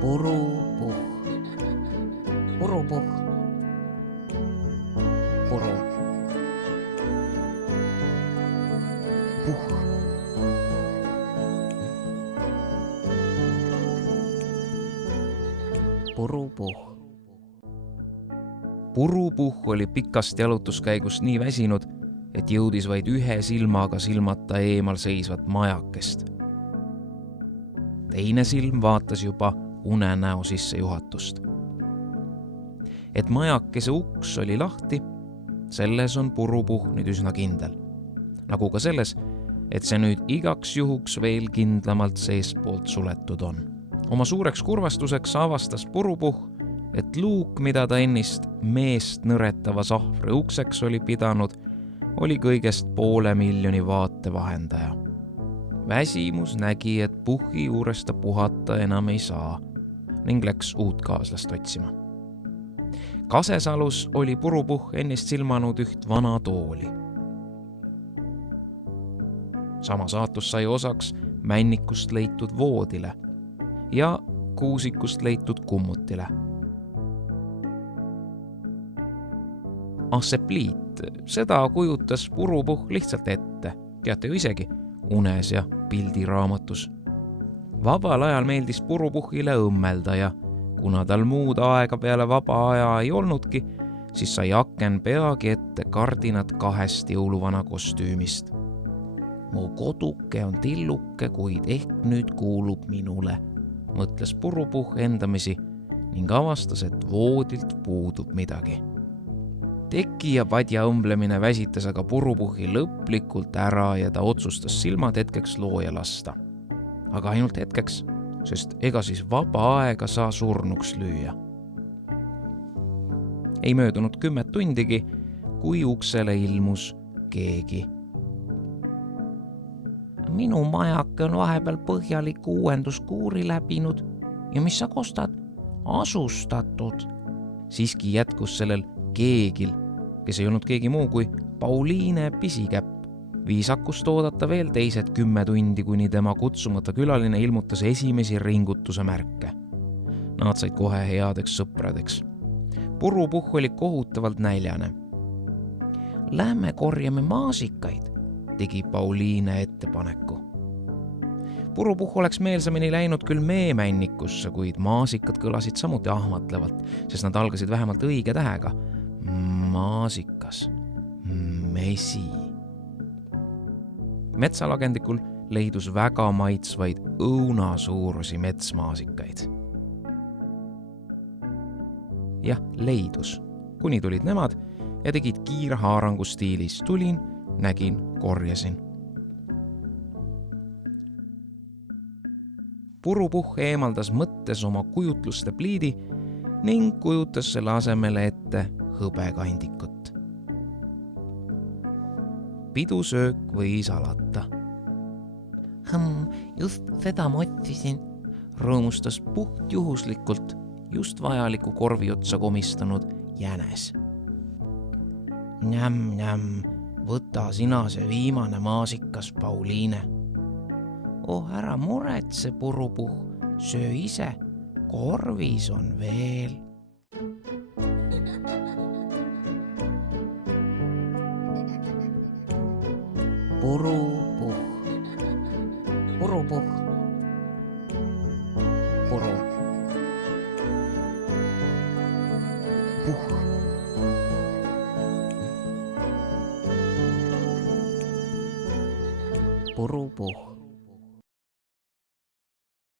Purupuh. Purupuh. Puru. Puh. Purupuh. Purupuh oli pikast jalutuskäigust nii väsinud, et jõudis vaid ühe silmaga silmata eemal seisvat majakest. Teine silm vaatas juba unenäo sissejuhatust. Et majakese uks oli lahti, selles on Purupuh nüüd üsna kindel. Nagu ka selles, et see nüüd igaks juhuks veel kindlamalt seestpoolt suletud on. Oma suureks kurvastuseks avastas Purupuh, et luuk, mida ta ennist meest nõretava sahvri ukseks oli pidanud, oli kõigest 500 000 vaate vahendaja. Väsimus nägi, et Puhhi juures ta puhata enam ei saa ning läks uut kaaslast otsima. Kasesalus oli Purupuh ennist silmanud üht vana tooli. Sama saatus sai osaks männikust leitud voodile ja kuusikust leitud kummutile. Assepliit, seda kujutas Purupuh lihtsalt ette, teate ju isegi, unes ja pildiraamatus. Vabal ajal meeldis Purupuhile õmmelda ja kuna tal muud aega peale vaba aja ei olnudki, siis sai aken peagi ette kardinad 2 jõuluvana kostüümist. Mu koduke on tilluke, kuid ehk nüüd kuulub minule, mõtles Purupuh endamisi ning avastas, et voodilt puudub midagi. Teki ja padja õmblemine väsitas aga Purupuhi lõplikult ära ja ta otsustas silmad hetkeks looja lasta. Aga ainult hetkeks, sest ega siis vaba aega saa surnuks lüüa. Ei möödunud 10 tundigi, kui uksele ilmus keegi. Minu majake on vahepeal põhjaliku uuenduskuuri läbinud ja mis sa kostad? Asustatud. Siiski jätkus sellel keegil, kes ei olnud keegi muu kui Pauliine pisikäpp. Viisakust oodata veel teised 10 tundi, kuni tema kutsumata külaline ilmutas esimesi ringutuse märke. Nad said kohe headeks sõpradeks. Purupuh oli kohutavalt näljane. Lähme korjame maasikaid, tegi Pauliine ettepaneku. Purupuh oleks meelsamini läinud küll meemännikusse, kuid maasikad kõlasid samuti ahmatlevalt, sest nad algasid vähemalt õige tähega. Maasikas. Mesi. Metsalagendikul leidus väga maitsvaid õunasuurusi metsmaasikaid. Jah, leidus. Kuni tulid nemad ja tegid kiirhaarangu stiilis. Tulin, nägin, korjasin. Purupuh eemaldas mõttes oma kujutluste pliidi ning kujutas selle asemele ette hõbekandikut. Pidusöök võis alata. Just seda ma otsisin, rõõmustas puht juhuslikult just vajaliku korvi otsa komistanud jänes. Njäm, võta sina see viimane maasikas, Pauliine. Ära muretse, Purupuh, söö ise, korvis on veel. Purupuh. Purupuh. Puru. Puh. Purupuh.